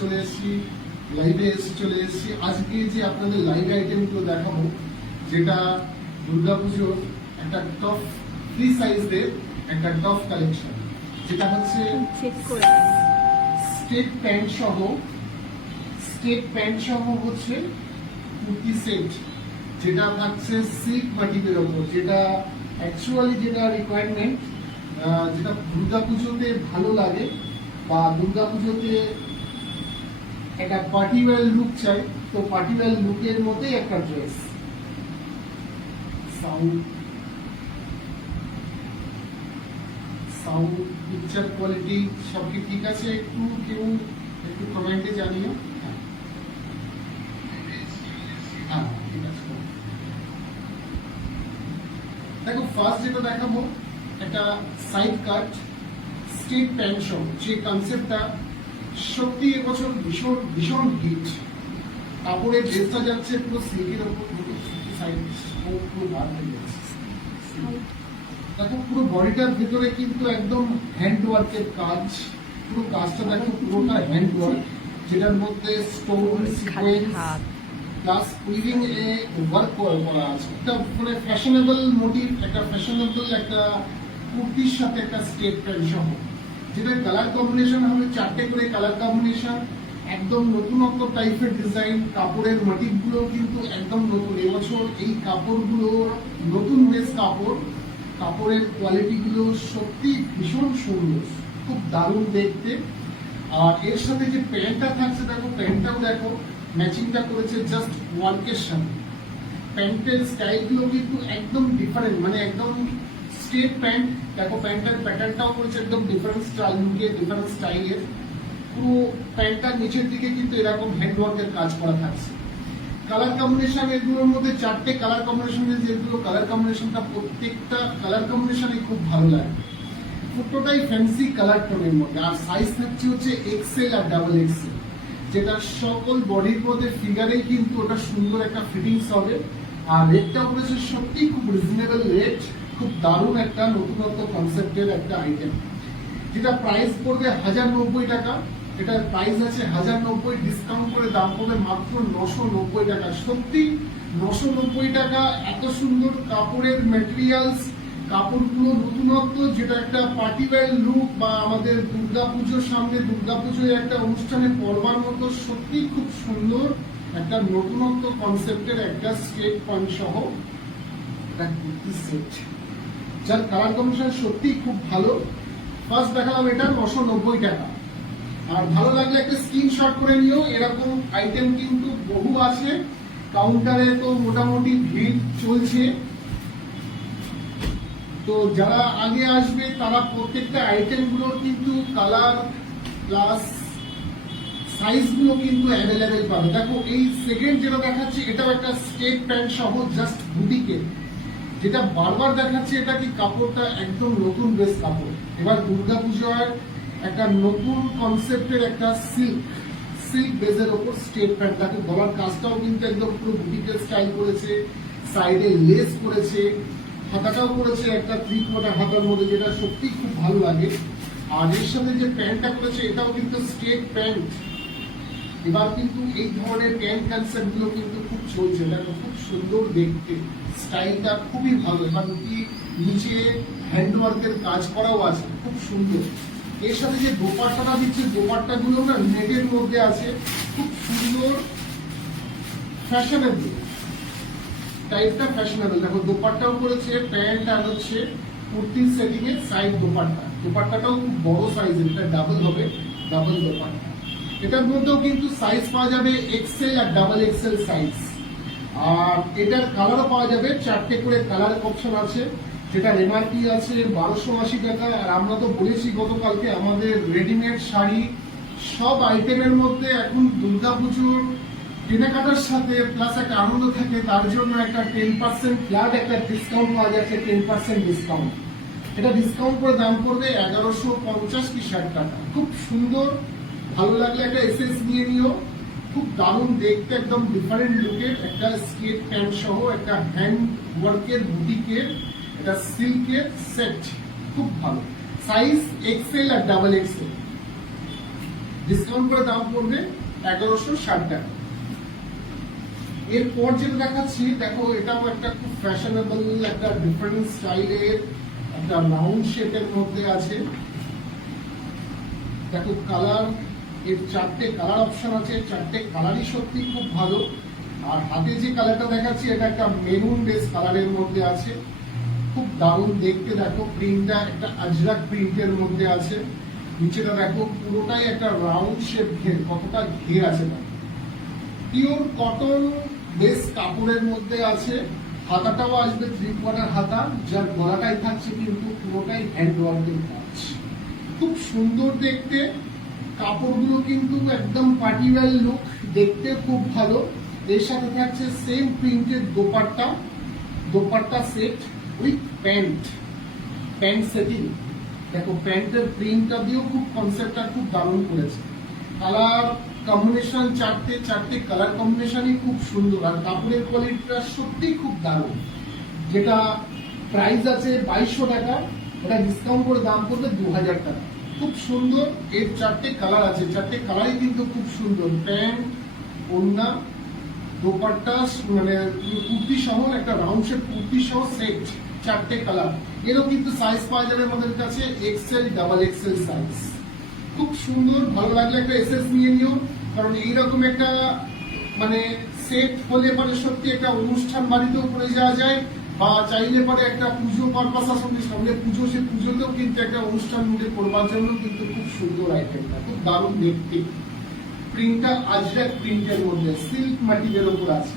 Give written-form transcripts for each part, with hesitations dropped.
চলে এসেছি, লাইভে এসে চলে এসেছি। আজকে যে আপনাদের লাইভ আইটেমগুলো দেখাবো, যেটা দুর্গাপুজোর একটা টপ ফ্রি সাইজের একটা টপ কালেকশন, যেটা হচ্ছে স্টেট প্যান্ট সহ হচ্ছে কুর্তি সেট, যেটা থাকছে সিল্ক মাটিকের ওপর, যেটা অ্যাকচুয়ালি যেটা রিকোয়ারমেন্ট, যেটা দুর্গাপুজোতে ভালো লাগে বা দুর্গাপুজোতে একটা পার্টিওয়ার লুক চাই, তো পার্টিওয়ার লুকের মধ্যেই একটা ড্রেস। সাউন্ড পিকচার কোয়ালিটি সব কি ঠিক আছে? কেউ একটু কমেন্টে জানিও। হ্যাঁ, ঠিক আছে। দেখো, ফার্স্ট যেটা দেখাবো একটা সাইড কাট স্ট্রেট প্যান্ট সহ, যে কনসেপ্টটা সত্যি এবছর ভীষণ ভীষণ হিট। কাপড়ের ড্রেসটা যাচ্ছে পুরো সিল্কের ওপর, পুরো বার হয়ে যাচ্ছে। দেখো, পুরো বডিটার ভিতরে কিন্তু একদম হ্যান্ড ওয়ার্কের কাজ, পুরো কাজটা দেখো পুরোটা হ্যান্ড ওয়ার্ক, যেটার মধ্যে স্টোন সিকোয়েন্স প্লাস উইভিং এ ওয়ার্ক করা আছে। একটা মানে ফ্যাশনেবল মোটিভ, একটা ফ্যাশনেবল একটা কুর্তির সাথে একটা স্টেট প্যান্ট সহ, যেটা কালার কম্বিনেশন হবে 4টে করে কালার কম্বিনেশন, একদম নতুনত্ব টাইপের ডিজাইন। কাপড়ের মোটিভ গুলো কিন্তু একদম নতুন, এবছর এই কাপড়গুলো নতুন বেশ কাপড়ের কোয়ালিটি গুলো সত্যি ভীষণ সুন্দর, খুব দারুণ দেখতে। আর এর সাথে যে প্যান্টটা থাকছে, দেখো প্যান্টটাও দেখো ম্যাচিংটা করেছে জাস্ট ওয়ার্কের সাথে। প্যান্টের স্টাইল গুলো কিন্তু একদম ডিফারেন্ট, মানে একদম স্ট্রেট প্যান্ট। দেখো প্যান্টের প্যাটার্নটাও করেছে একদম ডিফারেন্ট স্টাইল, ডিফারেন্ট স্টাইলের। পুরো প্যান্টটার নিচের দিকে কিন্তু এরকম হ্যান্ড ওয়ার্কের কাজ করা থাকছে। কালার কম্বিনেশন এগুলোর মধ্যে 4টে কালার কম্বিনেশনের, যেগুলো কালার কম্বিনেশনটা প্রত্যেকটা কালার কম্বিনেশনই খুব ভালো লাগে, পুরোটাই ফ্যান্সি কালার টোনের মধ্যে। আর সাইজ থাকছে হচ্ছে এক্সেল আর ডাবল এক্সেল, যেটা সকল বডির মধ্যে ফিগারেই কিন্তু ওটা সুন্দর একটা ফিটিংস হবে। আর রেটটা করেছে সত্যি খুব রিজনেবল রেট, খুব দারুণ একটা নতুনত্ব কনসেপ্টের একটা আইটেম, যেটা প্রাইস পড়বে 1090 টাকা। এটার প্রাইস আছে 1090, ডিসকাউন্ট করে দাম পড়বে মাত্র 990 টাকা। সত্যি 990 টাকা, এত সুন্দর কাপড়ের ম্যাটেরিয়ালস, কাপড়গুলো নতুনত্ব, যেটা একটা পার্টিওয়ার লুক বা আমাদের দুর্গাপুজোর সামনে, দুর্গাপুজোয় একটা অনুষ্ঠানে পরবার মতো সত্যি খুব সুন্দর একটা নতুনত্ব কনসেপ্টের একটা স্টেট পয়েন্ট সহ একটা কুর্তি সেট, যার কালার কম্বিনেশন সত্যি খুব ভালো। ফার্স্ট দেখালাম এটা 990 টাকা। আর ভালো লাগলে একটা স্ক্রিনশট করে নিও, এরকম আইটেম কিন্তু বহু আছে, কাউন্টারে তো মোটামুটি ভিড় চলছে। তো যারা আগে আসবে তারা প্রত্যেকটা আইটেম গুলোর কিন্তু কালার প্লাস সাইজ গুলো কিন্তু অ্যাভেলেবেল পাবে। দেখো এই সেকেন্ড যেটা দেখাচ্ছি, এটাও একটা স্টেট প্যান্ট সহ জাস্ট বুটিকের, যেটা বারবার দেখাচ্ছে, এটা কি কাপড়টা একদম নতুন বেস কাপড়। এবার দুর্গাপুজোর একটা নতুন কনসেপ্টের একটা সিল্ক বেজের ওপর স্টেট প্যান্ট। তাকে গলার কাজটাও কিন্তু একদম পুরো বুটিকের স্টাইল করেছে, সাইডে লেস করেছে, হাতাটাও করেছে একটা 3/4 হাতার মধ্যে, যেটা সত্যি খুব ভালো লাগে। আর এর সাথে যে প্যান্টটা করেছে, এটাও কিন্তু স্ট্রেট প্যান্ট। এবার কিন্তু এই ধরনের প্যান্ট কনসেপ্ট গুলো কিন্তু খুব চলছে, দেখো খুব সুন্দর দেখতে, স্টাইলটা খুবই ভালো। এবার নিচে হ্যান্ডওয়ার্কের কাজ করাও আছে, খুব সুন্দর। এর সাথে যে দোপাট্টাটা দিচ্ছে, দোপাট্টা গুলো না নেটের মধ্যে আছে, খুব সুন্দর ফ্যাশনেবল টাইপটা, ফ্যাশনেবল। দেখো দোপাট্টাও করেছে প্যান্ট আর হচ্ছে কুর্তির সেটিং এর সাইড দোপাট্টাটাও খুব বড় সাইজের, এটা ডাবল হবে, ডাবল দোপাট্টা। এটার মধ্যেও কিন্তু সাইজ পাওয়া যাবে এক্সেল আর ডাবল এক্সেল সাইজ। আর এটার কালারও পাওয়া যাবে, 4টে করে কালার অপশন আছে, যেটা এমআরপি আছে 1280 টাকা। আর আমরা তো বলেছি গতকালকে, আমাদের রেডিমেড শাড়ি সব আইটেমের মধ্যে এখন দুর্গাপুজোর কেনাকাটার সাথে প্লাস একটা আনন্দ থাকে, তার জন্য একটা 10% ফ্ল্যাট একটা ডিসকাউন্ট পাওয়া যাচ্ছে, 10% ডিসকাউন্ট। এটা ডিসকাউন্ট করে দাম পড়বে 1150 কি 60 টাকা। খুব সুন্দর, ভালো লাগলে একটা এসএস নিয়ে নিও, খুব দারুণ দেখতে, একদম ডিফারেন্ট লুকের একটা স্কেট প্যান্ট সহ একটা হ্যান্ড ওয়ার্কের বুটিকের এটা সিল্কের সেট, খুব ভালো। সাইজ এক্সেল আর ডাবল এক্সেল। ডিসকাউন্ট করে দাম পড়বে 1160 টাকা। এরপর যেটা দেখাচ্ছি দেখো, এটাও একটা খুব ফ্যাশনেবল একটা ডিফারেন্ট স্টাইলের একটা রাউন্ড শেপের মধ্যে আছে। দেখো কালার, এর 4টে কালার অপশন আছে, 4টে কালারই সত্যি খুব ভালো। আর হাতে যে কালারটা দেখাচ্ছি এটা একটা মেরুন বেস কালারের মধ্যে আছে, খুব দারুণ দেখতে। দেখো প্রিন্টটা একটা আজরাক প্রিন্টের মধ্যে আছে, নিচেটা দেখো পুরোটাই একটা রাউন্ড শেপ ঘের, কতটা ঘের আছে না, পিওর কটন বেস কাপড়ের মধ্যে আছে। হাতাটাও আসবে 3/4 হাতা, যার গলাটাই থাকছে কিন্তু পুরোটাই হ্যান্ড ওয়ার্কের কাজ, খুব সুন্দর দেখতে। কাপড়গুলো কিন্তু একদম পার্টিওয়ার লুক, দেখতে খুব ভালো। এর সাথে থাকছে সেম প্রিন্টের dupatta set with pant setting. দেখো প্যান্টের প্রিন্টটা দিয়েও খুব কনসেপ্টটা খুব দারুণ করেছে। কালার কম্বিনেশন, চারটে কালার কম্বিনেশনই খুব সুন্দর। আর কাপড়ের কোয়ালিটিটা সত্যি খুব দারুণ। যেটা প্রাইস আছে 2200 টাকা, ওটা ডিসকাউন্ট করে দাম পড়বে 2000 টাকা। খুব সুন্দর। এর 4টে কালার আছে, 4টে কালারই কিন্তু খুব সুন্দর। প্যান্ট, ওড়না, দোপাট্টা, মানে কুর্তি সহ একটা রাউন্ড শেপ কুর্তি সহ সেট, 4টে কালার। এরও কিন্তু সাইজ পাওয়া যাবে আমাদের কাছে এক্সেল, ডাবল এক্সেল সাইজ। খুব সুন্দর, ভালো লাগলে একটা এসএস নিয়ে নিও, কারণ এইরকম একটা মানে সেট হলে পরে সত্যি একটা অনুষ্ঠান বাড়িতেও পরে যাওয়া যায়, বা চাইলে পরে একটা পুজো পারপাস আসলে সামনে পুজো, সে পুজোতেও কিন্তু একটা অনুষ্ঠান মুডে করবার জন্য কিন্তু খুব সুন্দর আইটেমটা, খুব দারুণ দেখতে। প্রিন্টটা আজরাক প্রিন্টের মধ্যে সিল্ক ম্যাটেরিয়ালের উপর আছে।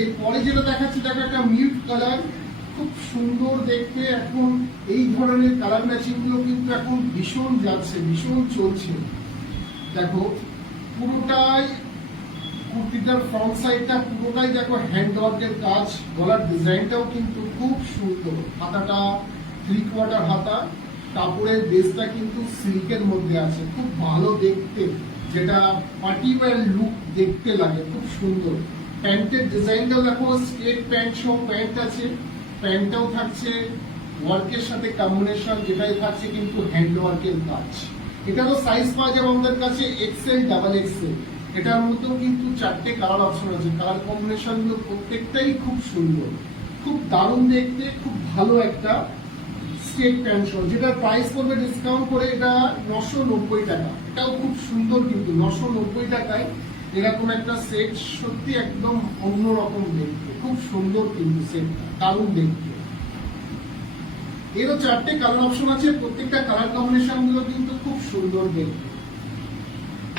এরপরে যেটা দেখাচ্ছি দেখো একটা মিল্ক কালার, খুব সুন্দর দেখতে। এখন এই ধরনের কালার ম্যাচিং গুলো কিন্তু এখন ভীষণ যাচ্ছে, ভীষণ চলছে। দেখো পুরোটাই কুর্তিটার ফ্রন্ট সাইডটা পুরোটাই দেখো হ্যান্ড ওয়ার্কের কাজ, গলার ডিজাইনটাও কিন্তু খুব সুন্দর। হাতাটা 3/4 হাতা, কাপড়ের বেসটা কিন্তু সিল্কের মধ্যে আছে, খুব ভালো দেখতে, যেটা পার্টি ওয়্যার লুক দেখতে লাগে, খুব সুন্দর। প্যান্টের ডিজাইনটাও দেখো স্ট্রেট প্যান্ট সহ প্যান্ট আছে, প্যান্টটাও থাকছে ওয়ার্কের সাথে কম্বিনেশন, যেটাই থাকছে কিন্তু হ্যান্ড ওয়ার্কের কাজ। এটারও সাইজ পাওয়া যাবে আমাদের কাছে এক্সেল, ডাবল এক্সেল। এটার মধ্যেও কিন্তু 4টে কালার অপশন আছে, কালার কম্বিনেশন গুলো প্রত্যেকটাই খুব সুন্দর, খুব দারুণ দেখতে, খুব ভালো একটা স্ট্রেট প্যান্ট সহ, যেটার প্রাইস পড়বে ডিসকাউন্ট করে এটা 990 টাকা। এটাও খুব সুন্দর কিন্তু 990 টাকায় এরকম একটা সেট, সত্যি একদম অন্যরকম দেখতে, খুব সুন্দর কিন্তু সেটটা, দারুণ দেখতে। এরও 4টে কালার অপশন আছে, প্রত্যেকটা কালার কম্বিনেশন গুলো কিন্তু খুব সুন্দর দেখতে।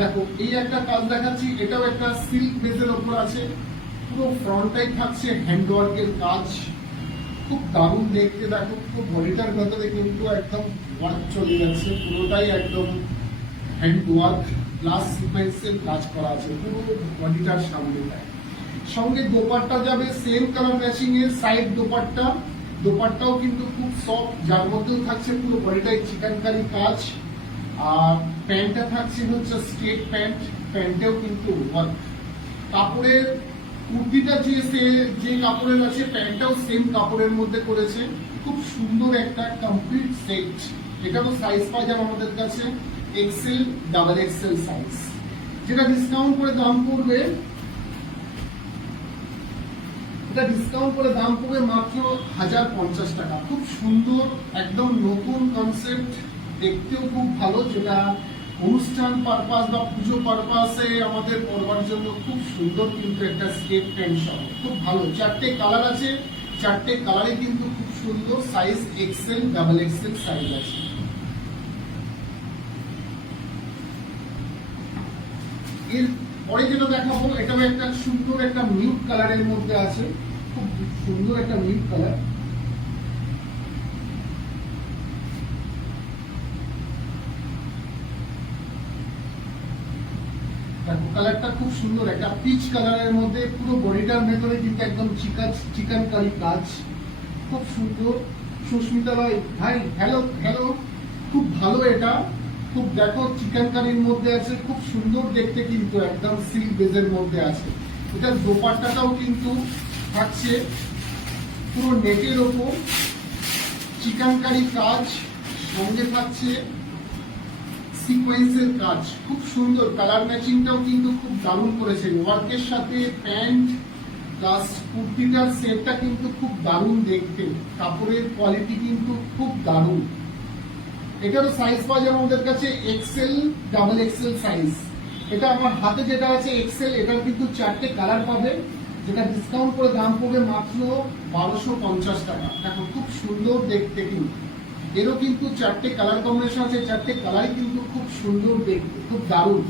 দেখো এই একটা কাজ দেখাচ্ছি, এটাও একটা সিল্ক বেসের ওপর আছে, পুরো ফ্রন্টটাই থাকছে হ্যান্ড ওয়ার্কের কাজ, খুব দারুণ দেখতে। দেখো পুরো বডিটার ভেতরে কিন্তু একদম ওয়ার্ক চলে যাচ্ছে, পুরোটাই একদম হ্যান্ড ওয়ার্ক প্লাস সিকোয়েন্সের কাজ করা আছে পুরো বডিটার সামনেটায়। সঙ্গে দোপাট্টা যাবে সেম কালার ম্যাচিং এর সাইড দোপাট্টাও কিন্তু খুব সফট, যার মধ্যেও থাকছে পুরো বডিটাই চিকেনকারি কাজ। আর প্যান্টটা থাকছে হচ্ছে স্ট্রেট প্যান্ট, প্যান্টেও কিন্তু ওয়ার্ক। কাপড়ের কুর্তিটা যে কাপড়ের আছে, প্যান্টটাও সেম কাপড়ের মধ্যে করেছে, খুব সুন্দর একটা কমপ্লিট সেট। এটা তো সাইজ পাওয়া যাবে আমাদের কাছে এক্সেল, ডাবল এক্সেল সাইজ, যেটা ডিসকাউন্ট করে দাম পড়বে, এটা ডিসকাউন্ট করে দাম পড়বে মাত্র 1050 টাকা। খুব সুন্দর, একদম নতুন কনসেপ্ট, দেখতেও খুব ভালো, যেটা অনুষ্ঠান পারপাস বা পুজো পারপাসে আমাদের পরবার জন্য খুব সুন্দর কিন্তু একটা স্টেপ প্যান্ট সহ, খুব ভালো। 4টে কালার আছে, 4টে কালারে কিন্তু খুব সুন্দর, size Excel, double XL size আছে। এর পরে যেটা দেখাবো, এটাও একটা সুন্দর একটা মিউট কালারের মধ্যে আছে, খুব সুন্দর একটা মিউট কালার। কালারটা খুব সুন্দর, একটা পিচ কালারের মধ্যে, পুরো বডিটার ভেতরে কিন্তু একদম চিকেন কারি কাজ, খুব সুন্দর। সুস্মিতা ভাই হ্যালো হ্যালো, খুব ভালো এটা, খুব দেখো চিকেন কারির মধ্যে আছে, খুব সুন্দর দেখতে কিন্তু একদম সিল্ক বেজের মধ্যে আছে। এটার দোপাট্টাটাও কিন্তু থাকছে পুরো নেটের ওপর চিকেন কারি কাজ, সঙ্গে থাকছে সিকোয়েন্সের কাজ, খুব সুন্দর। কালার ম্যাচিংটাও কিন্তু খুব দারুণ করেছেন। ওয়ার্কের সাথে প্যান্ট প্লাস কুর্তিটার সেটটা কিন্তু খুব দারুণ দেখতে। কাপড়ের কোয়ালিটি কিন্তু খুব দারুণ। এটারও সাইজ পাওয়া যাবে আমাদের কাছে এক্সেল, ডাবল এক্সেল সাইজ। এটা আমার হাতে যেটা আছে এক্সেল, এটার কিন্তু 4টে কালার পাবে, যেটা ডিসকাউন্ট করে দাম পড়বে মাত্র 1250 টাকা। দেখো খুব সুন্দর দেখতে কিন্তু। এরও কিন্তু 4টে কালার কম্বিনেশন আছে, 4টে কালারই কিন্তু খুব সুন্দর দেখতে, খুব দারুণ।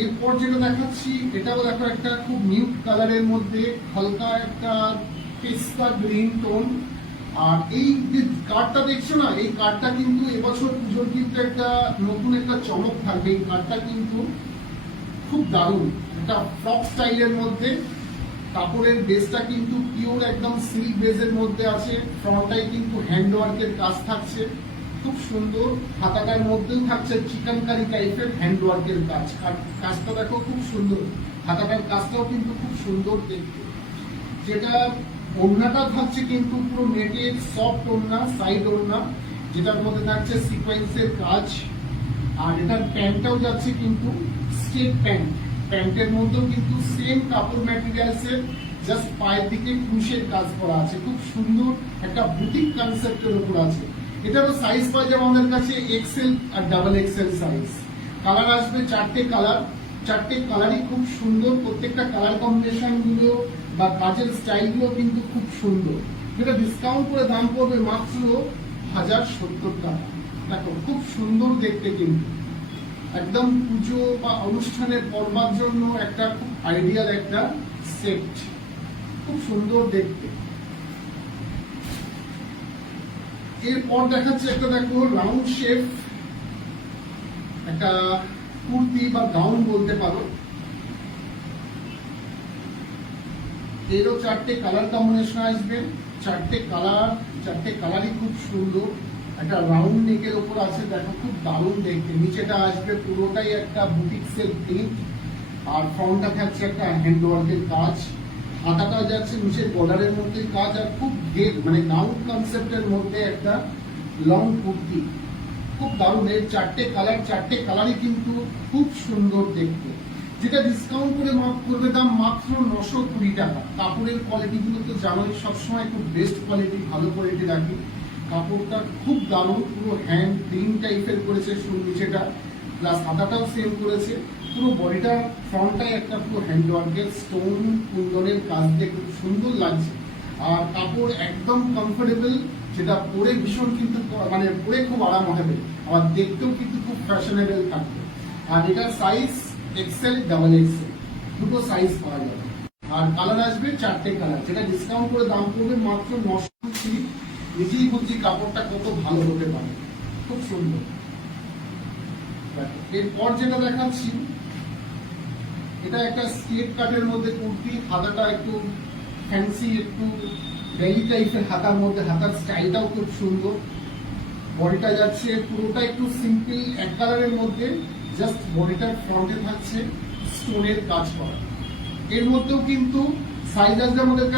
এরপর যেটা দেখাচ্ছি, এটাও দেখো একটা খুব নিউড কালারের মধ্যে হালকা একটা পেস্তা গ্রিন টোন। আর এই যে কার্ডটা দেখছো না, এই কার্ডটা কিন্তু এবছর পুজোর কিন্তু একটা নতুন একটা চমক থাকবে। এই কার্ডটা কিন্তু খুব দারুণ, একটা ফ্রক স্টাইলের মধ্যে। কাপড়ের বেসটা কিন্তু পিওর একদম সিল্ক বেজের মধ্যে আছে। ফ্রন্টটাই কিন্তু হ্যান্ড ওয়ার্কের কাজ থাকছে, খুব সুন্দর। হাতাটার মধ্যেও থাকছে চিকেনকারি টাইপের হ্যান্ড ওয়ার্কের কাজ। কাজটা দেখো খুব সুন্দর, হাতাটার কাজটাও কিন্তু খুব সুন্দর দেখতে। যেটা ওড়নাটা থাকছে কিন্তু পুরো নেটের সফট ওড়না, সাইড ওড়না, যেটার মধ্যে থাকছে সিকোয়েন্সের কাজ। আর এটার প্যান্টটাও যাচ্ছে কিন্তু স্ট্রেট প্যান্ট। প্যান্টের মধ্যেও কিন্তু সেম কাপড় ম্যাটেরিয়ালসের, জাস্ট পায়ের দিকে ক্রুশের কাজ করা আছে। খুব সুন্দর একটা বুটিক কনসেপ্টের উপর আছে। এটারও সাইজ পাওয়া যাবে আমাদের কাছে এক্সেল আর ডাবল এক্সেল সাইজ। কালার আসবে 4টে কালার, 4টে কালারই খুব সুন্দর। প্রত্যেকটা কালার কম্বিনেশন গুলো বা কাজের স্টাইল গুলো কিন্তু খুব সুন্দর। যেটা ডিসকাউন্ট করে দাম পড়বে মাত্র 1070 টাকা। দেখো খুব সুন্দর দেখতে কিন্তু, একদম পুজো বা অনুষ্ঠানের পরবার জন্য একটা খুব আইডিয়াল একটা সেট, খুব সুন্দর দেখতে। এরপর দেখাচ্ছে একটা দেখো রাউন্ড শেপ একটা কুর্তি বা গাউন বলতে পারো। এরও 4টে কালার কম্বিনেশন আসবে, 4টে কালারই খুব সুন্দর। একটা রাউন্ড নেকের উপর আছে, দেখো খুব দারুণ দেখতে। নিচেটা আসবে পুরোটাই একটা বুটিক্সের প্রিন্ট, আর ফ্রন্টটা থাকছে একটা হ্যান্ড ওয়ার্কের কাজ। হাতাটা যাচ্ছে নিচের বর্ডারের মধ্যে কাজ, আর খুব ঘের মানে গাউন কনসেপ্টের মধ্যে একটা লং কুর্তি, খুব দারুণ। এর 4টে কালার, 4টে কালারই কিন্তু খুব সুন্দর দেখতে। যেটা ডিসকাউন্ট করে করবে দাম মাত্র 920 টাকা। কাপড়ের কোয়ালিটি গুলো তো জানোই, সবসময় খুব বেস্ট কোয়ালিটি, ভালো কোয়ালিটি রাখি। কাপড়টা খুব দারুণ, পুরো হ্যান্ড প্রিন্ট টাইপের করেছে নিচেটা, প্লাস হাতাটাও সেম করেছে। পুরো বডিটা ফ্রন্টটাই একটা পুরো হ্যান্ড ওয়ার্কের স্টোন কুন্দনের কাজ দিয়ে খুব সুন্দর লাগছে। আর কাপড় একদম কমফোর্টেবল, যেটা পরে ভীষণ কিন্তু মানে পরে খুব আরাম হবে, আর দেখতেও কিন্তু খুব ফ্যাশনেবল থাকবে। আর এটার সাইজ এক্সেল, ডাবল এক্সেল, দুটো সাইজ পাওয়া যাবে। আর কালার আসবে 4টে কালার, যেটা ডিসকাউন্ট করে দাম পড়বে মাত্র 930। নিজেই বুঝছি কাপড়টা কত ভালো হতে পারে, খুব সুন্দর। এরপর যেটা দেখাচ্ছি, এটা একটা স্ট্রেট কাটের মধ্যে কুর্তি। হাতাটা একটু ফ্যান্সি, একটু বেলি টাইপের হাতার মধ্যে, হাতার স্টাইলটাও খুব সুন্দর। বডিটা যাচ্ছে পুরোটা একটু সিম্পল এক কালারের মধ্যে, জাস্ট বডিটার ফ্রন্টে থাকছে স্টোনের কাজ করা। এর মধ্যেও কিন্তু সাইজ আসবে আমাদের